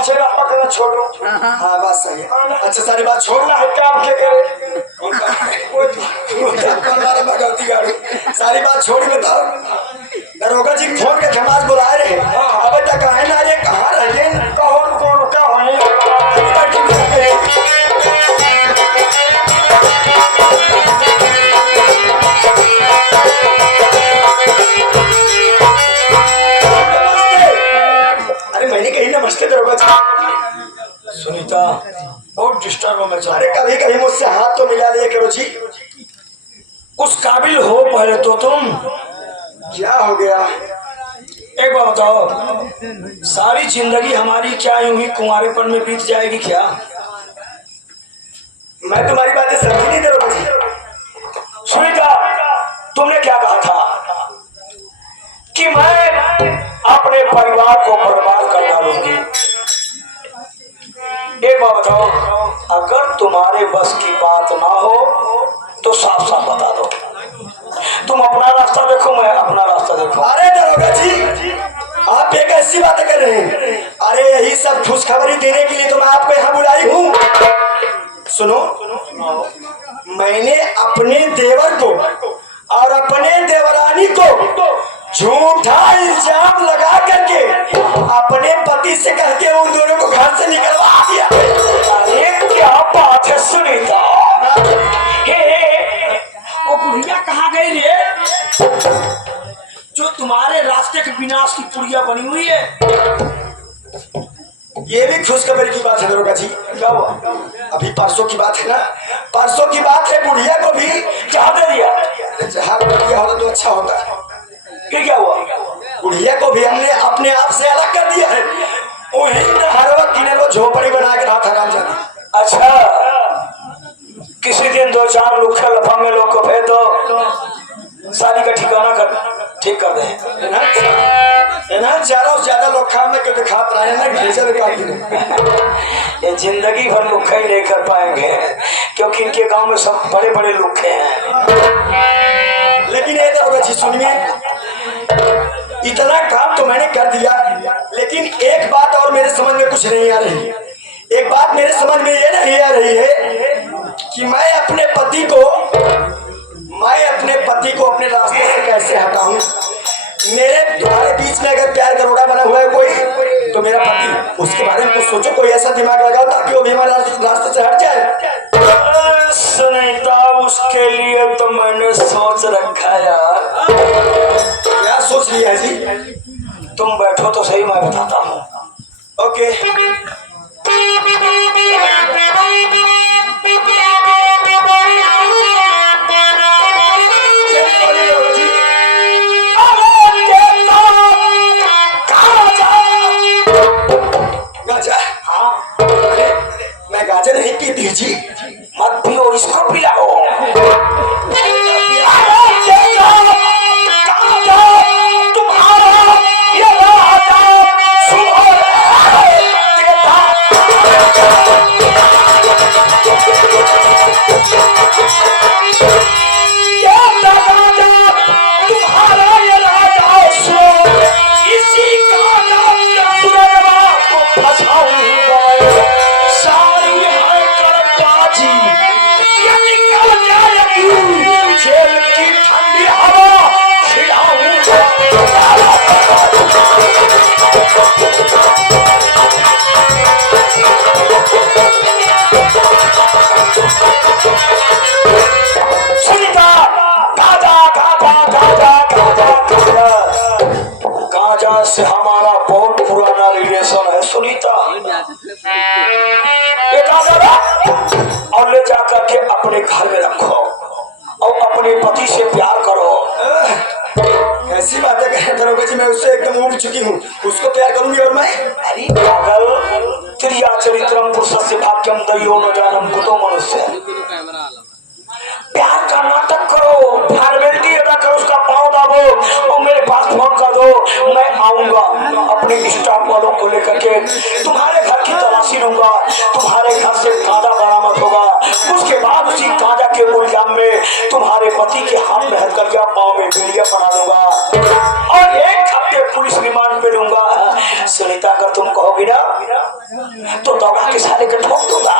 पीछे रास्ता करना छोड़ो। हाँ बात सही है। अच्छा सारी बात छोड़ना है क्या आपके करे भगवती गाड़ी सारी बात छोड़ बताओ। दरोगा जी फोन के खमास बुलाए रहे अब तक आए ना ये कहाँ रहे कौन कौन क्या अरे मैंने कही नमस्ते दरोगा जी। सुनीता बहुत डिस्टर्ब हो मैं अरे कभी कभी मुझसे हाथ तो मिला लिया करो जी। उस काबिल हो पहले तो तुम। क्या हो गया एक बात बताओ सारी जिंदगी हमारी क्या यूं ही कुंवारेपन में बीत जाएगी क्या? मैं तुम्हारी बातें समझ नहीं दरोगा जी। सुनीता तुमने क्या कहा था कि मैं अपने परिवार को बर्बाद कर डालूंगी। एक बात बताओ अगर तुम्हारे बस की बात ना हो तो साफ साफ बता दो। तुम अपना रास्ता देखो मैं अपना रास्ता देखो। अरे दरोगा जी आप एक ऐसी बातें कर रहे हैं। अरे यही सब खुशखबरी देने के लिए तो मैं आपको यहाँ बुलाई हूँ। सुनो मैंने अपने देवर को और अपने देवरानी को झूठा इल्जाम लगा करके अपने पति से कहते उन दोनों को घर से निकलवा दिया। अरे क्या बात है सुनीता। वो बुढ़िया कहाँ गई रे जो तुम्हारे रास्ते के विनाश की पुड़िया बनी हुई है? ये भी खुशखबरी की बात है दरोगा जी। क्या हुआ? अभी परसों की बात है ना परसों की बात है। बुढ़िया को भी जहां दे दिया। जहां दिया होता तो अच्छा होता। फिर क्या हुआ? बुढ़िया को भी हमने अपने आप से अलग कर दिया है। वही हरवा किनारे झोपड़ी बना के रहा था रामजानी। अच्छा किसी दिन दो चार लुक्खा लफंगे लोग को भेज दो शादी का ठिकाना कर ठीक कर दे ना। ज्यादा से ज्यादा लोखा में क्यों दिखाते रहे ना भेजा ये जिंदगी भर लुक्खा ही नहीं कर पाएंगे क्योंकि इनके गांव में सब बड़े बड़े लुक्खे हैं। लेकिन ये दरोगा जी सुनिए इतना काम तो मैंने कर दिया लेकिन एक बात और मेरे समझ में कुछ नहीं आ रही। एक बात मेरे समझ में ये नहीं आ रही है कि मैं अपने पति को अपने रास्ते से कैसे हटाऊं। मेरे तुम्हारे बीच में अगर प्यार करोड़ा बना हुआ है कोई तो मेरा पति उसके बारे में कुछ सोचो। कोई ऐसा दिमाग लगाओ ताकि वो भी हमारे रास्ते से हट जाए। सुनीता उसके लिए तो मैंने सोच रखा यार। क्या सोच लिया जी? तुम बैठो तो सही मैं बताता हूँ। ओके मैं गाजर नहीं पीती जी। मत पियो इसको पिलाओ। से हमारा बहुत पुराना रिलेशन है सुनीता। और ले जाकर के अपने घर में रखो और अपने पति से प्यार करो। ऐसी बातें करोगे जी मैं उससे एकदम उब चुकी हूँ। उसको प्यार करूंगी और मैं अरे पागल त्रिया चरित्रम पुरुषस्य भाग्यम दैयो न जानम कुतो मनुष्य। प्यार का नाटक करो फॉर्मेलिटी अदा करो उसका पाँव दाबो और मेरे पास फोन कर दो। मैं आऊंगा अपने स्टाफ वालों को लेकर के तुम्हारे घर की तलाशी लूंगा। तुम्हारे घर से गांजा बरामद होगा। उसके बाद उसी गांजा के इल्जाम में तुम्हारे पति के हाथ में हथकड़ियां पाँव में बेड़ियां बना दूंगा और 1 हफ्ते पुलिस रिमांड पे लूंगा। सुनीता अगर तुम कहोगी ना तो दौड़ा के साले को ठोक दूंगा।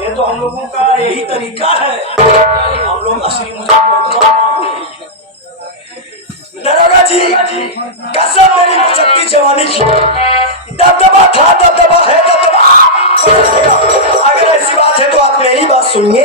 ये तो हम लोगों का यही तरीका है, हम लोग असली दरोगा जी कसम मेरी मचकती जवानी की, दबदबा था, दबदबा है, दबदबा अगर ऐसी बात है तो आप मेरी बात सुनिए।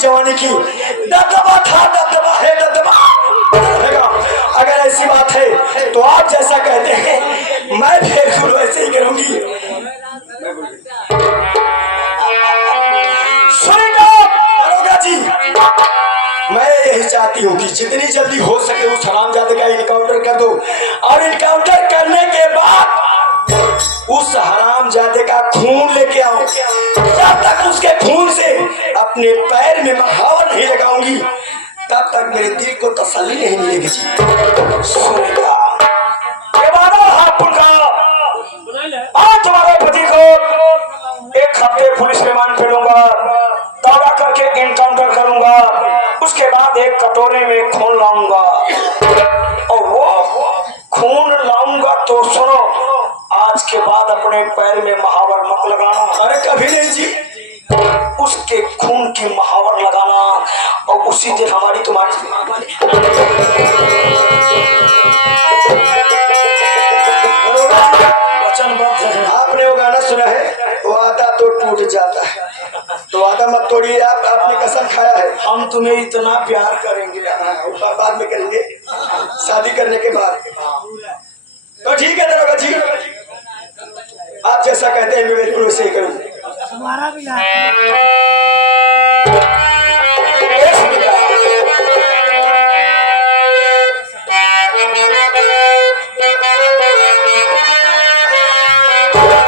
जवानी की दबदबा था, दबदबा है, दबदबा रहेगा। अगर ऐसी बात है तो आप जैसा कहते हैं मैं बिल्कुल वैसे ही करूंगी। सुनिएगा दरोगा जी, मैं यही चाहती हूँ कि जितनी जल्दी हो सके उस हरामजादे का इनकाउंटर कर दो, और इनकाउंटर करने के बाद उस हरामजादे का खून लेके आओ। जब तक उसके खून से अपने पैर में महावर नहीं लगाऊंगी तब तक मेरे दिल को तसल्ली नहीं मिलेगी जी। सुनेगा ये वादा आपका, आज तुम्हारे पति को 1 हफ्ते पुलिस रिमांड पे लूंगा, दावा करके एनकाउंटर करूंगा, उसके बाद एक कटोरे में खून लाऊंगा, और वो खून लाऊंगा तो सुनो, आज के बाद अपने पैर में महावर मत लगाना। अरे कभी नहीं जी, उसके खून की महावर लगाना, और उसी दिन हमारी तुम्हारी वचनबद्ध है। आपने वो गाना सुना है, वादा तो टूट जाता है, तो वादा मत तोड़िए। आप आपने कसम खाया है हम तुम्हें इतना प्यार करेंगे, बाद में करेंगे, शादी करने के बाद। तो ठीक है दरोगा जी, आप जैसा कहते हैं मैं बिल्कुल वैसे ही करूँगा। हमारा भी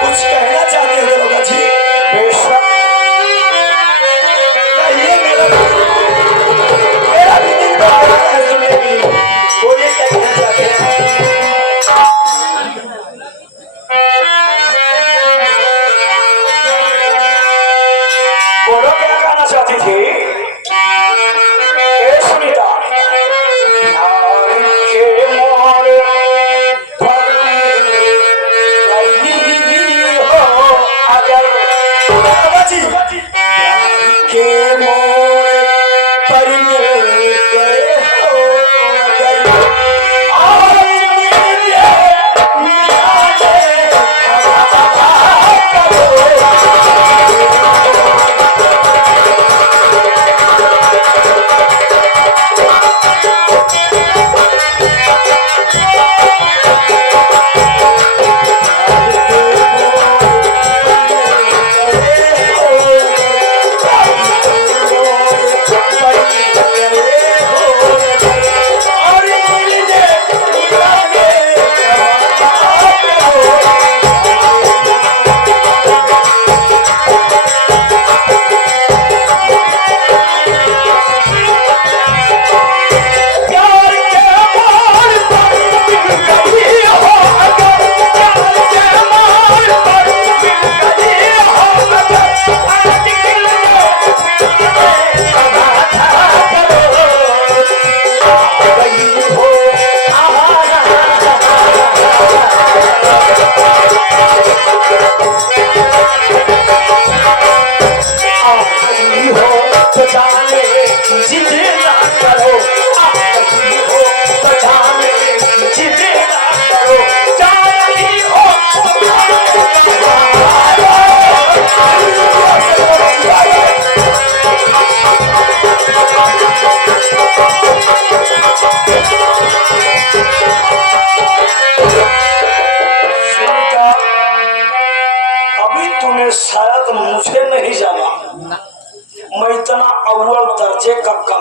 कुछ कहना चाहते हो दरोगा जी? बेशक कहिए, मेरा भी दिल बड़ा है सुनने के लिए। बोलिए क्या कहना चाहते हैं?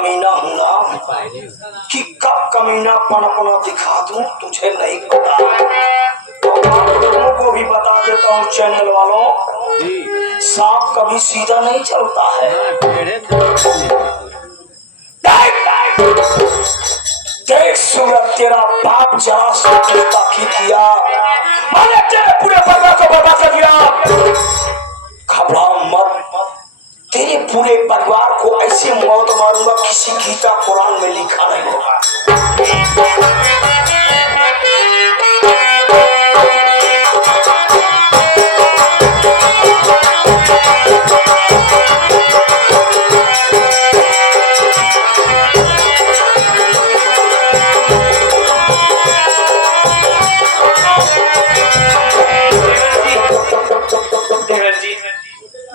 कमीना हूं ना कि कब कमीना पनपना दिखा दूं तुझे नहीं पता। तो आप लोगों को भी बता देता हूँ चैनल वालों, सांप कभी सीधा नहीं चलता है। देख सूरत, तेरा बाप जरा से गुस्ताखी किया, मैंने तेरे पूरे परिवार को बर्बाद कर दिया। घबरा मत, तेरे पूरे परिवार को ऐसी मौत मारूंगा किसी गीता कुरान में लिखा नहीं होगा।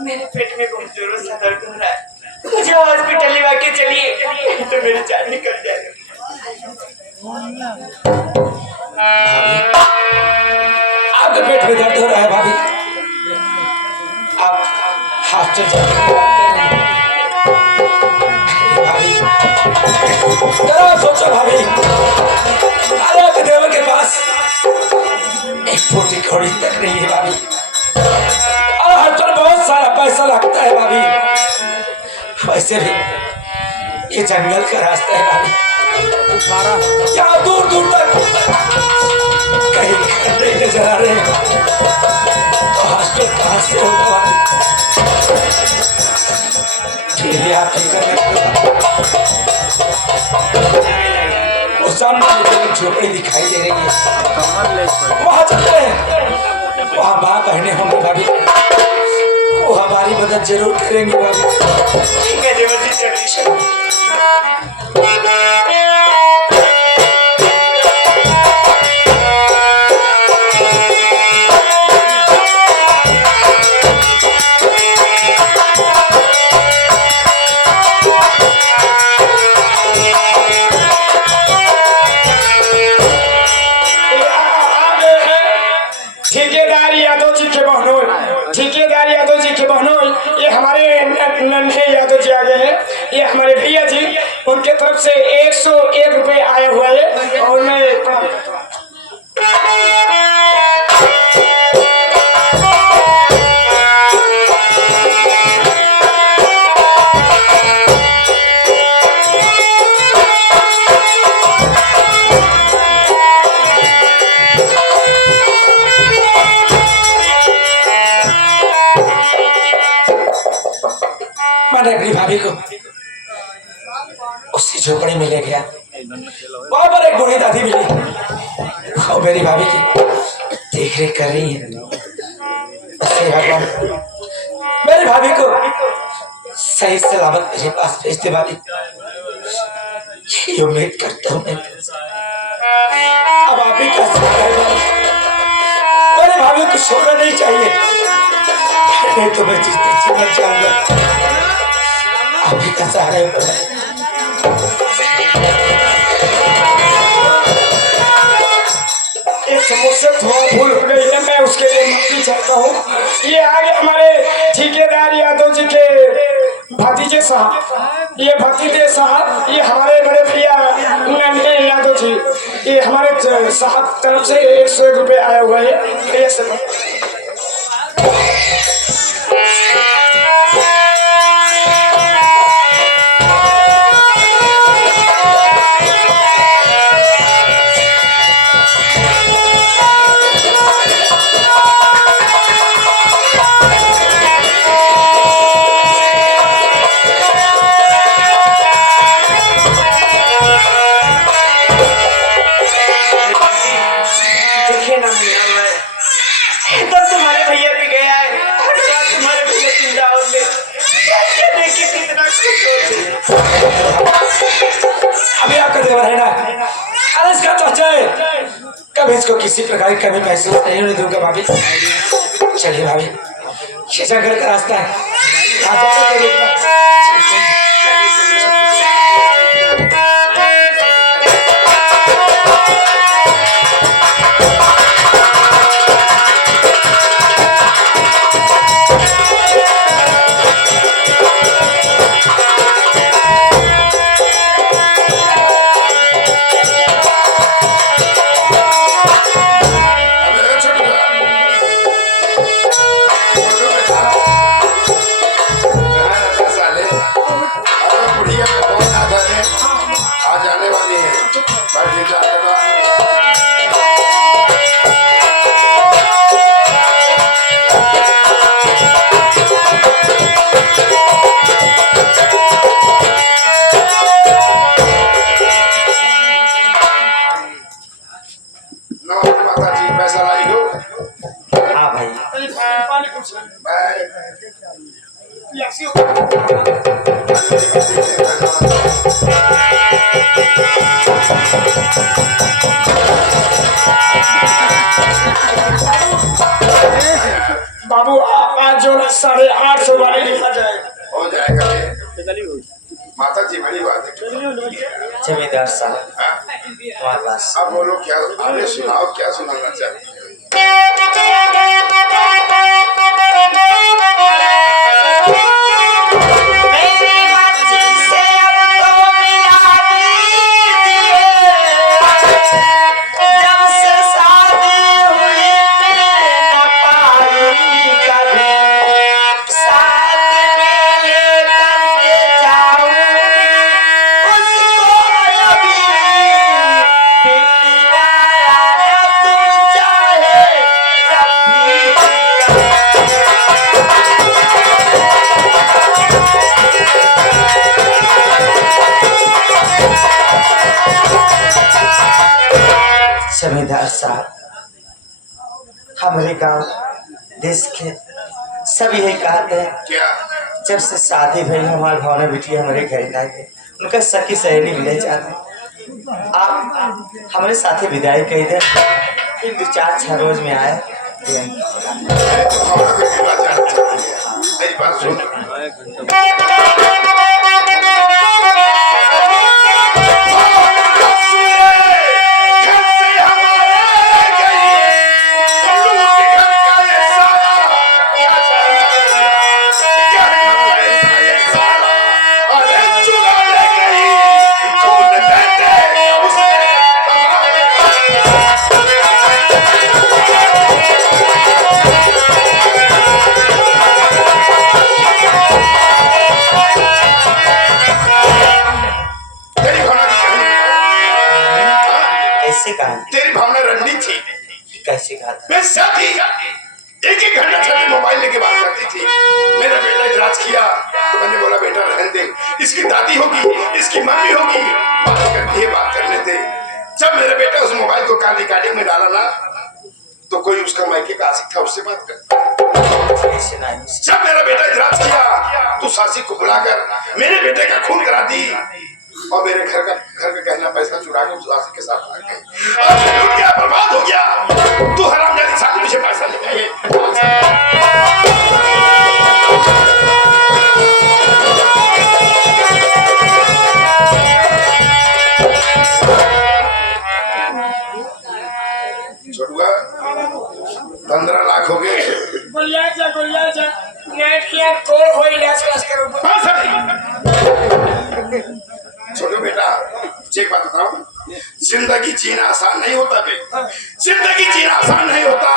मेरे पेट में बहुत जोरों से दर्द हो रहा है, मुझे हॉस्पिटल लेवा के चलिए तो मेरी जान निकल जाएगी। आपके पेट में दर्द हो रहा है भाभी, आप हॉस्पिटल जाइए। भाभी जरा सोचो भाभी, अरे आपके देवर के पास एक फूटी घोड़ी तक नहीं है भाभी, और हॉस्पिटल बहुत सारा पैसा लगता है भाभी। वैसे भी ये जंगल का रास्ता है भाभी, यहाँ दूर दूर तक कहीं घर नहीं नजर आ रहे, तो हॉस्पिटल कहाँ से होगा भाभी? ठीक है, आप ठीक वो सामने झोपड़ी दिखाई दे रही है, वहां चलते हैं, वहां माँ बहने होंगे भाभी, वो हमारी मदद जरूर करेंगी भाभी। ठीक है देवर जी, चलिए। ठेकेदार यादव जी के बहनोई, ठेकेदार यादव जी के बहनोई, ये हमारे नन्हे यादव जी आ गए हैं, ये हमारे भैया जी, उनके तरफ से 101 रुपए आया हुआ है। और मैं मैंने अपनी भाभी को उसी झोपड़ी में ले गया, वहां पर एक बूढ़ी दादी मिली, वो मेरी भाभी की देख रेख कर रही है। भगवान मेरी भाभी को सही सलामत मेरे पास भेजते भाभी, ये उम्मीद करता हूँ मैं। अब आप ही का सहारा है, मेरी भाभी को सोना नहीं चाहिए, नहीं तो मैं जीते मर जाऊंगा। आप ही का सहारा है। मुझसे थोड़ा भूल हो गई है, मैं उसके लिए माफी चाहता हूँ। ये आगे हमारे ठेकेदार यादव जी के भतीजे साहब, ये भतीजे साहब, ये हमारे बड़े भैया नन्हे यादव जी, ये हमारे साहब तरफ से 101 रुपए आया हुआ है भैया से। अभी आपका देवर है ना, अरे इसका चाचा है, कभी इसको किसी प्रकार की कमी महसूस नहीं होने दूंगा भाभी। चलिए भाभी, ये जंगल का रास्ता है, बाय। लस्सी बाबू आज जो 850 वाले लिखा जाए हो जाएगा ये। माता जी बड़ी बात है। जमींदार साहब हमारे पास अब बोलो क्या आगे सुनाओ, क्या सुनाना चाहती है? जमींदार साहब हमारे गांव देश के सब यही कहते हैं, क्या जब से शादी भई हमारे भावना बेटी हमारे घर ना गए, उनका सखी सहेली मिले जाते। आप हमारे साथी विदाई कही दे, फिर 2-4 रोज में आए। मैं तो भावना को मिलना चाहती हूँ। मेरी बात सुनो। तेरी भावना रंडी थी। कैसे कहा था? मैं साथी एक घंटा छठी मोबाइल लेके बात करती थी। मेरा बेटा इतराज किया तो मैंने बोला बेटा रहने दे, इसकी दादी होगी, इसकी मम्मी होगी, बात करती है, बात करने दे। जब मेरा बेटा उस मोबाइल को कान रिकॉर्डिंग में डाला ना, तो कोई उसका मायके का आशिक था, उससे बात कर। जब मेरा बेटा इतराज किया तो सासी को बुलाकर मेरे बेटे का खून करा दी और मेरे घर का गहना पैसा चुरा के उस सासी के साथ भाग गई। और मैं लूट गया, बर्बाद हो गया। तू हरामजादी साथी मुझे पैसा ले गई। छोटुआ 15 लाख हो गए। बोलिया जा नेट किया कोल होई लास करो। छोटू बेटा एक बात बताऊं, जिंदगी जीना आसान नहीं होता बे। जिंदगी जीना आसान नहीं होता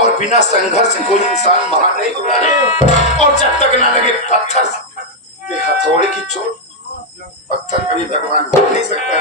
और बिना संघर्ष कोई इंसान महान नहीं होता। और जब तक ना लगे पत्थर के हथौड़े की चोट, पत्थर कभी भगवान हो नहीं सकता।